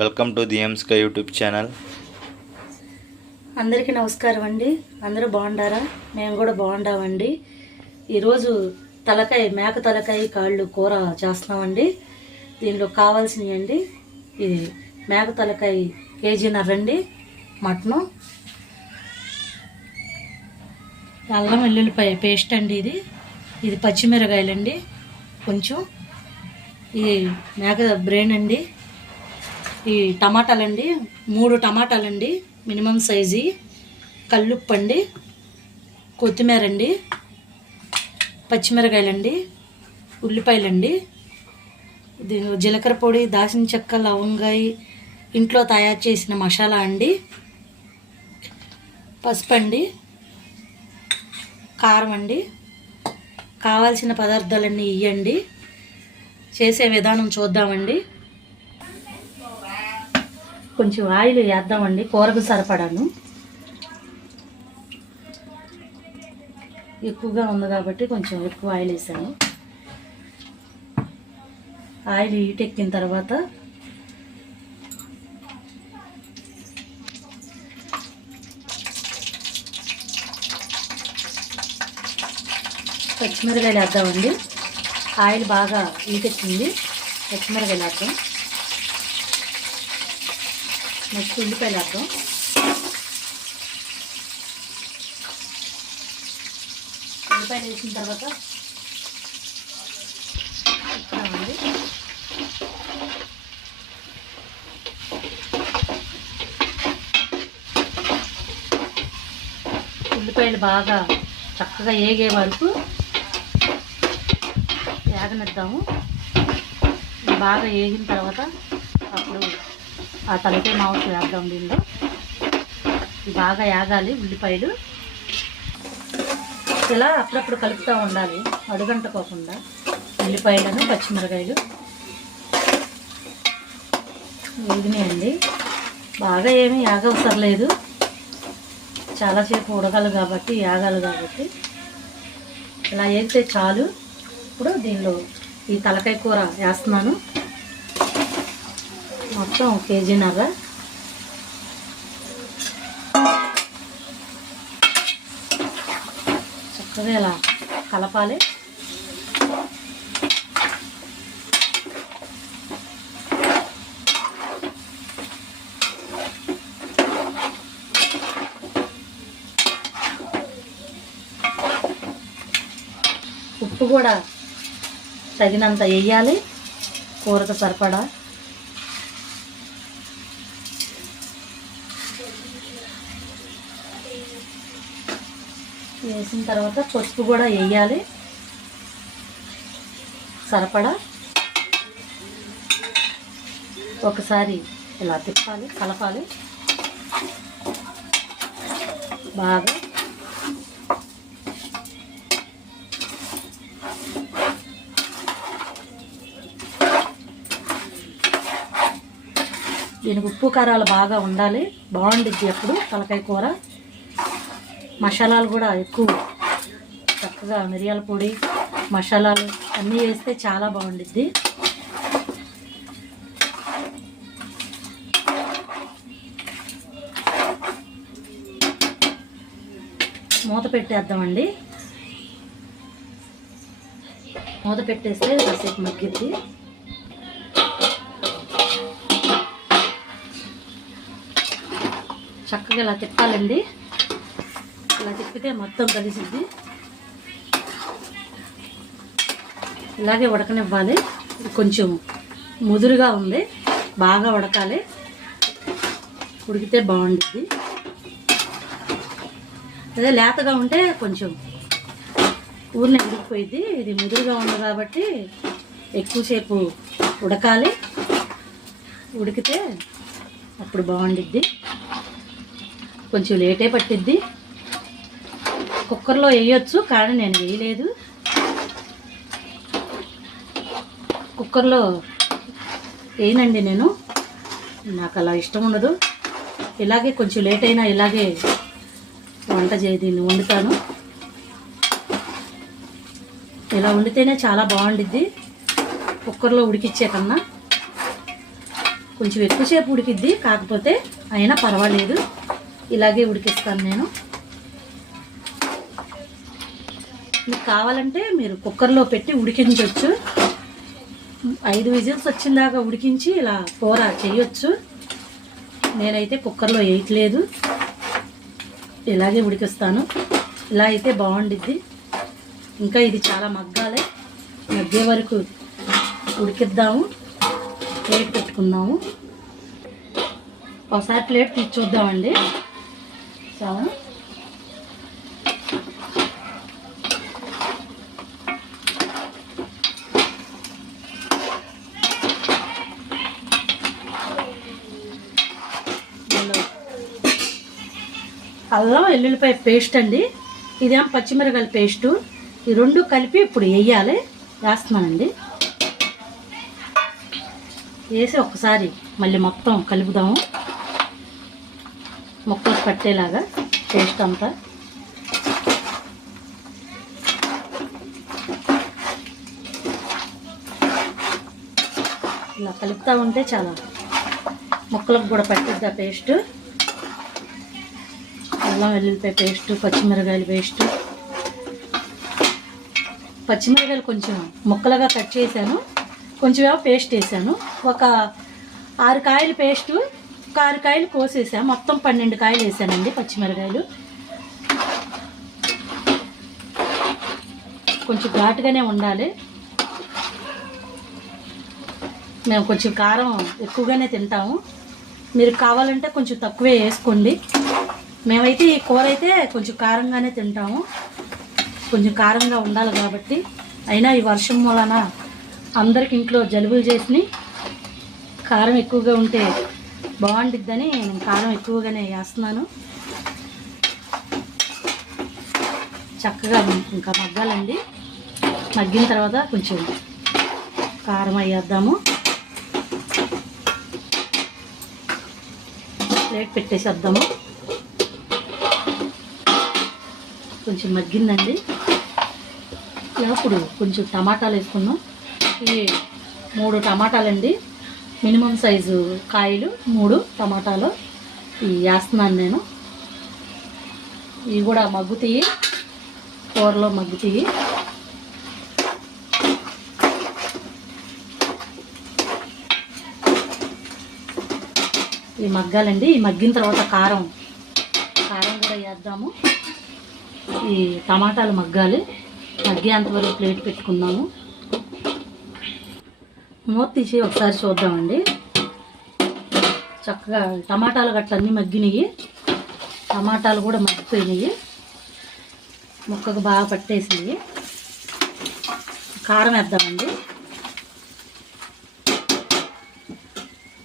Welcome to the ఎంస్కా YouTube channel. అందరికీ నమస్కారం అండి. అందరూ బాగుండారా? మేము కూడా బాగుండామండి. ఈరోజు మేక తలకాయ కాళ్ళు కూర చేస్తున్నామండి. దీనిలో కావాల్సినవి అండి, ఇది మేక తలకాయ కేజీన్నర అండి, మటను, అల్లం వెల్లుల్లిపాయ పేస్ట్ అండి, ఇది పచ్చిమిరకాయలండి కొంచెం, ఇది మేక బ్రెయిన్ అండి, ఈ టమాటాలండి 3 టమాటాలండి మినిమం సైజు, కల్లుప్పు అండి, కొత్తిమీర అండి, పచ్చిమిరకాయలండి, ఉల్లిపాయలండి, జీలకర్ర పొడి, దాల్చిన చెక్క, లవంగాయ, ఇంట్లో తయారు చేసిన మసాలా అండి, పసుపు అండి, కారం అండి. కావాల్సిన పదార్థాలన్నీ ఇవ్వండి. చేసే విధానం చూద్దామండి. కొంచెం ఆయిల్ వేద్దామండి, కూరకు సరిపడాను. ఎక్కువగా ఉంది కాబట్టి కొంచెం ఎక్కువ ఆయిల్ వేసాను. ఆయిల్ హీట్ ఎక్కిన తర్వాత పచ్చిమిరకాయలు వేద్దామండి. ఆయిల్ బాగా హీట్ ఎక్కింది, పచ్చిమిరకాయలు వేద్దాం. నెక్స్ట్ ఉల్లిపాయలు వేద్దాం. ఉల్లిపాయలు వేసిన తర్వాత ఇస్తామండి. ఉల్లిపాయలు బాగా చక్కగా ఏగే వరకు వేగనిద్దాము. బాగా ఏగిన తర్వాత అప్పుడు ఆ తలకాయ మాంసం వేద్దాం. దీనిలో బాగా యాగాలి ఉల్లిపాయలు. ఇలా అప్పుడప్పుడు కలుపుతూ ఉండాలి, అడుగంటుకోకుండా. ఉల్లిపాయలను పచ్చిమిరకాయలు వేగినాయండి. బాగా ఏమీ యాగవసరం లేదు, చాలాసేపు ఉడగాలి కాబట్టి, యాగాలి కాబట్టి ఇలా వేగితే చాలు. ఇప్పుడు దీనిలో ఈ తలకాయ కూర వేస్తున్నాను. మొత్తం కేజీన్నర. చక్కగా ఇలా కలపాలి. ఉప్పు కూడా తగినంత వేయాలి, కూరకు సరిపడా. వేసిన తర్వాత పసుపు కూడా వేయాలి సరిపడా. ఒకసారి ఇలా తిప్పాలి, కలపాలి బాగా. దీనికి ఉప్పు కారాలు బాగా ఉండాలి, బాగుండిద్ది అప్పుడు తలకాయ కూర. మసాలాలు కూడా ఎక్కువ చక్కగా, మిరియాల పొడి, మసాలాలు అన్నీ వేస్తే చాలా బాగుండిద్ది. మూత పెట్టేద్దామండి. మూత పెట్టేస్తే కాసేపు మగ్గిద్ది. చక్కగా ఇలా తిప్పాలండి. ఇలా తిప్పితే మొత్తం కలిసిద్ది. ఇలాగే ఉడకనివ్వాలి. కొంచెం ముదురుగా ఉంది, బాగా ఉడకాలి, ఉడికితే బాగుండిద్ది. అదే లేతగా ఉంటే కొంచెం ఊరినే ఉడికిపోయిద్ది. ఇది ముదురుగా ఉంది కాబట్టి ఎక్కువసేపు ఉడకాలి, ఉడికితే అప్పుడు బాగుండిద్ది. కొంచెం లేటే పట్టిద్ది. కుక్కర్లో వేయొచ్చు కానీ నేను వేయలేదు. కుక్కర్లో వేయనండి నేను, నాకు అలా ఇష్టం ఉండదు. ఇలాగే కొంచెం లేట్ అయినా ఇలాగే దీన్ని వండుతాను. ఇలా వండితేనే చాలా బాగుండిద్ది కుక్కర్లో ఉడికిచ్చే కన్నా. కొంచెం ఎక్కువసేపు ఉడికిద్ది, కాకపోతే అయినా పర్వాలేదు, ఇలాగే ఉడికిస్తాను నేను. మీకు కావాలంటే మీరు కుక్కర్లో పెట్టి ఉడికించవచ్చు. 5 విజిల్స్ వచ్చిందాకా ఉడికించి ఇలా కూర చేయొచ్చు. నేనైతే కుక్కర్లో వేయట్లేదు, ఇలాగే ఉడికిస్తాను. ఇలా అయితే బాగుండిద్ది. ఇంకా ఇది చాలా మగ్గాలి, మగ్గే వరకు ఉడికిద్దాము. ప్లేట్ పెట్టుకుందాము. ఒకసారి ప్లేట్ తీసి చూద్దామండి. చాలా అల్లం వెల్లుల్లిపాయ పేస్ట్ అండి, ఇదేం పచ్చిమిరకాయల పేస్టు. ఈ రెండు కలిపి ఇప్పుడు వేయాలి. వేస్తున్నానండి. వేసి ఒకసారి మళ్ళీ మొత్తం కలుపుదాము, ముక్కలు పట్టేలాగా పేస్ట్ అంతా. ఇలా కలుపుతూ ఉంటే చాలా ముక్కలకు కూడా పట్టిద్ది ఆ పేస్ట్. అల్లం వెల్లుల్లిపాయ పేస్టు, పచ్చిమిరకాయల పేస్టు. పచ్చిమిరకాయలు కొంచెం ముక్కలుగా కట్ చేశాను, కొంచెం పేస్ట్ వేసాను. ఒక 6 కాయలు పేస్టు, ఒక 6 కాయలు కోసేసాను. మొత్తం 12 కాయలు వేసానండి పచ్చిమిరకాయలు. కొంచెం ఘాటుగానే ఉండాలి. మేము కొంచెం కారం ఎక్కువగానే తింటాము, మీరు కావాలంటే కొంచెం తక్కువే వేసుకోండి. మేమైతే ఈ కూర అయితే కొంచెం కారంగానే తింటాము, కొంచెం కారంగా ఉండాలి కాబట్టి. అయినా ఈ వర్షం వలన అందరికి ఇంట్లో జలుబులు చేసినాయి. కారం ఎక్కువగా ఉంటే బాగుండిద్దని నేను కారం ఎక్కువగానే వేస్తున్నాను. చక్కగా ఇంకా మగ్గాలండి. మగ్గిన తర్వాత కొంచెం కారం వేద్దాము. ప్లేట్ పెట్టేసేద్దాము. కొంచెం మగ్గిందండి. అప్పుడు కొంచెం టమాటాలు వేసుకున్నాం. ఈ 3 టమాటాలండి, మినిమం సైజు కాయలు 3 టమాటాలు ఇవి వేస్తున్నాను నేను. ఇవి కూడా మగ్గుతాయి, కూరలో మగ్గుతాయి. ఇవి మగ్గాలండి. ఈ మగ్గిన తర్వాత కారం కూడా వేద్దాము. ఈ టమాటాలు మగ్గాలి, మగ్గేంతవరకు ప్లేట్ పెట్టుకుందాము. మూత తీసి ఒకసారి చూద్దామండి. చక్కగా టమాటాలు గట్లన్నీ మగ్గినాయి, టమాటాలు కూడా మగ్గిపోయినాయి, ముక్కకు బాగా పట్టేసినాయి. కారం వేద్దామండి.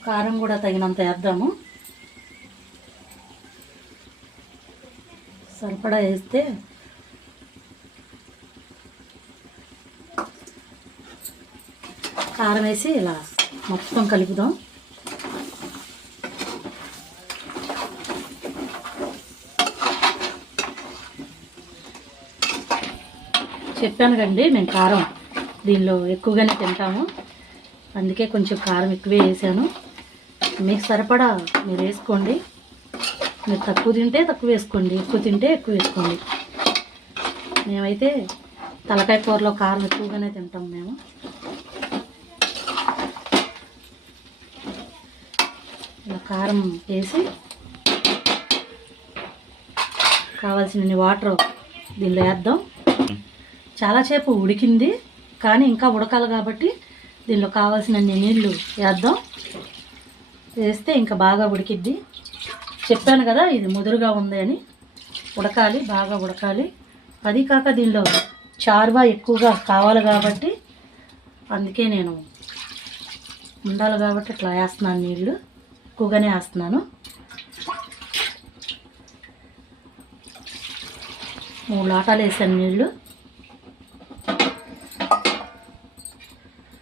కారం కూడా తగినంత వేద్దాము. సరిపడా వేస్తే కారం వేసి ఇలా మొత్తం కలుపుదాం. చెప్పాను కండి, మేము కారం దీనిలో ఎక్కువగానే తింటాము, అందుకే కొంచెం కారం ఎక్కువే వేసాను. మీకు సరిపడా మీరు వేసుకోండి. మీరు తక్కువ తింటే తక్కువ వేసుకోండి, ఎక్కువ తింటే ఎక్కువ వేసుకోండి. మేమైతే తలకాయ కూరలో కారం ఎక్కువగానే తింటాం మేము. ఇలా కారం వేసి కావాల్సిన వాటర్ దీనిలో వేద్దాం. చాలాసేపు ఉడికింది, కానీ ఇంకా ఉడకాలి కాబట్టి దీనిలో కావాల్సిన నీళ్ళు వేద్దాం. వేస్తే ఇంకా బాగా ఉడికిద్ది. చెప్పాను కదా, ఇది ముదురుగా ఉంది అని. ఉడకాలి, బాగా ఉడకాలి. అది కాక దీనిలో చారువా ఎక్కువగా కావాలి కాబట్టి, అందుకే నేను ఉండాలి కాబట్టి ఇట్లా వేస్తున్నాను. నీళ్ళు ఎక్కువగానే వేస్తున్నాను. 3 లోటాలు వేసాను నీళ్ళు.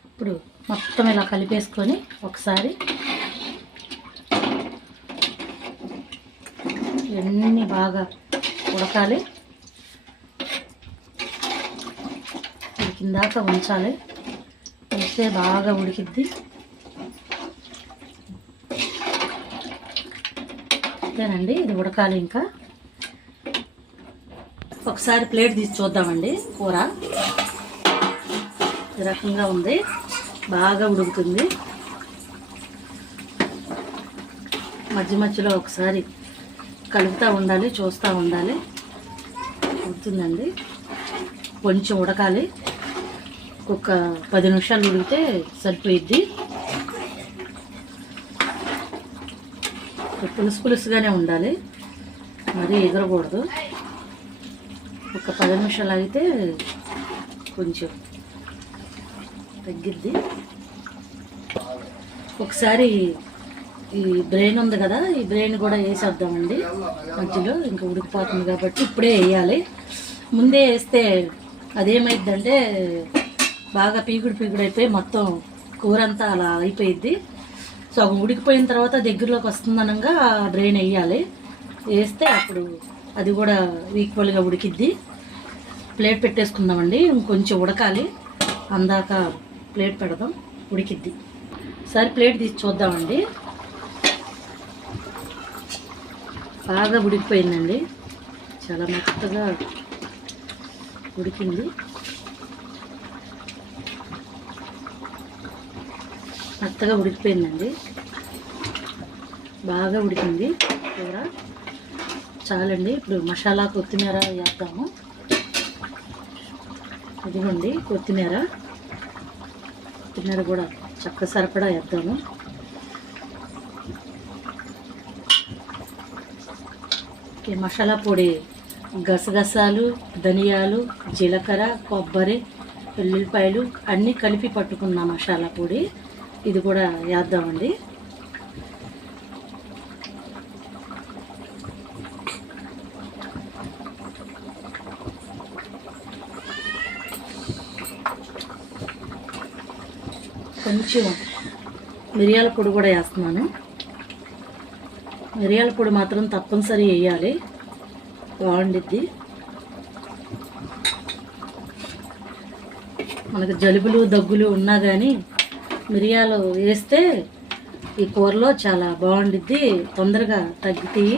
ఇప్పుడు మొత్తం ఇలా కలిపేసుకొని ఒకసారి ఇవన్నీ బాగా ఉడకాలి, ఉడికిందాక ఉంచాలి. ఉంచితే బాగా ఉడికిద్ది. అంతేనండి, ఇది ఉడకాలి. ఇంకా ఒకసారి ప్లేట్ తీసి చూద్దామండి. కూర ఈ రకంగా ఉంది, బాగా ఉడుకుతుంది. మధ్య మధ్యలో ఒకసారి కలుపుతూ ఉండాలి, చూస్తూ ఉండాలి. ఉడుకుతుందండి, కొంచెం ఉడకాలి. ఒక 10 నిమిషాలు ఉడికితే సరిపోయిద్ది. పులుసు పులుసుగానే ఉండాలి, మరీ ఎగరకూడదు. ఒక 10 నిమిషాలు అయితే కొంచెం తగ్గిద్ది. ఒకసారి ఈ బ్రెయిన్ ఉంది కదా, ఈ బ్రెయిన్ కూడా వేసేద్దామండి మధ్యలో. ఇంకా ఉడికిపోతుంది కాబట్టి ఇప్పుడే వేయాలి. ముందే వేస్తే అదేమైద్దంటే బాగా పీగుడు అయిపోయి మొత్తం కూర అంతా అలా అయిపోయిద్ది. సో ఉడికిపోయిన తర్వాత దగ్గరలోకి వస్తుందనగా బ్రెయిన్ వేయాలి. వేస్తే అప్పుడు అది కూడా ఈక్వల్గా ఉడికిద్ది. ప్లేట్ పెట్టేసుకుందామండి, ఇంకొంచెం ఉడకాలి. అందాక ప్లేట్ పెడదాం, ఉడికిద్ది. సరే ప్లేట్ తీసి చూద్దామండి. బాగా ఉడికిపోయిందండి, చాలా మెత్తగా ఉడికింది. మెత్తగా ఉడికిపోయిందండి, బాగా ఉడికింది కూర. చాలండి, ఇప్పుడు మసాలా కొత్తిమీర వేద్దాము. ఇదిగోండి కొత్తిమీర కూడా చక్క సరిపడా వేద్దాము. ఈ మసాలా పొడి గసగసాలు, ధనియాలు, జీలకర్ర, కొబ్బరి, వెల్లుల్లిపాయలు అన్నీ కలిపి పట్టుకున్న మసాలా పొడి ఇది కూడా వేద్దామండి. కొంచెం మిరియాల పొడి కూడా వేస్తున్నాను. మిరియాల పొడి మాత్రం తప్పనిసరి వేయాలి, బాగుండిద్ది. మనకు జలుబులు దగ్గులు ఉన్నా కానీ మిరియాలు వేస్తే ఈ కూరలో చాలా బాగుండిద్ది, తొందరగా తగ్గుతాయి.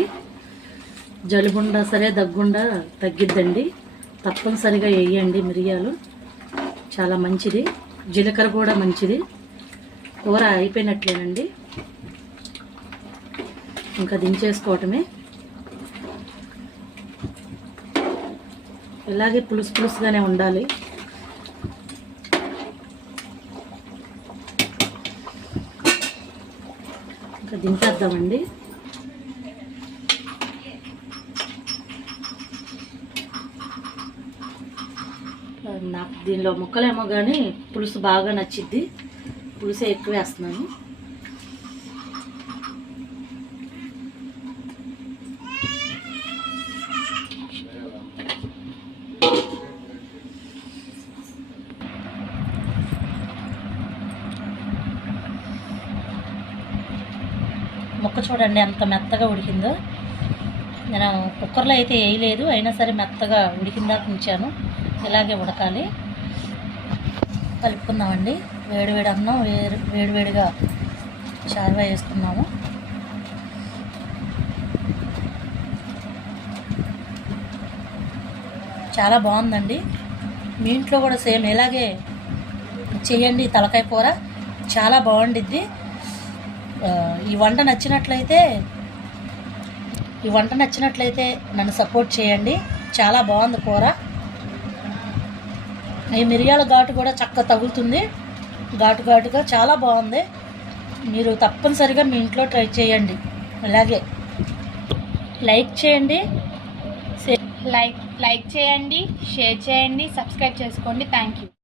జలుబుండా సరే దగ్గుండా తగ్గిద్దండి. తప్పనిసరిగా వేయండి మిరియాలు, చాలా మంచిది. జీలకర్ర కూడా మంచిది. కూర అయిపోయినట్లేనండి, ఇంకా దించేసుకోవటమే. ఇలాగే పులుసు పులుసుగానే ఉండాలి. ఇంకా దింపేద్దామండి. నాకు దీనిలో ముక్కలేమో కానీ పులుసు బాగా నచ్చిద్ది, పులుసే ఎక్కువ వేస్తున్నాను. ముక్క చూడండి ఎంత మెత్తగా ఉడికిందో. నేను కుక్కర్లో అయితే వేయలేదు, అయినా సరే మెత్తగా ఉడికిందాక ఉంచాను. ఇలాగే ఉడకాలి. కలుపుకుందామండి. వేడివేడి అన్నం వేడివేడిగా చారువా వేసుకున్నాము. చాలా బాగుందండి. మీ ఇంట్లో కూడా సేమ్ ఇలాగే చేయండి. తలకాయ కూర చాలా బాగుండిద్ది. ఈ వంట నచ్చినట్లయితే నన్ను సపోర్ట్ చేయండి. చాలా బాగుంది కూర. ఈ మిరియాల ఘాటు కూడా చక్కగా తగులుతుంది, ఘాటుగా చాలా బాగుంది. మీరు తప్పనిసరిగా మీ ఇంట్లో ట్రై చేయండి. అలాగే లైక్ చేయండి, లైక్ చేయండి, షేర్ చేయండి, సబ్స్క్రైబ్ చేసుకోండి. Thank you.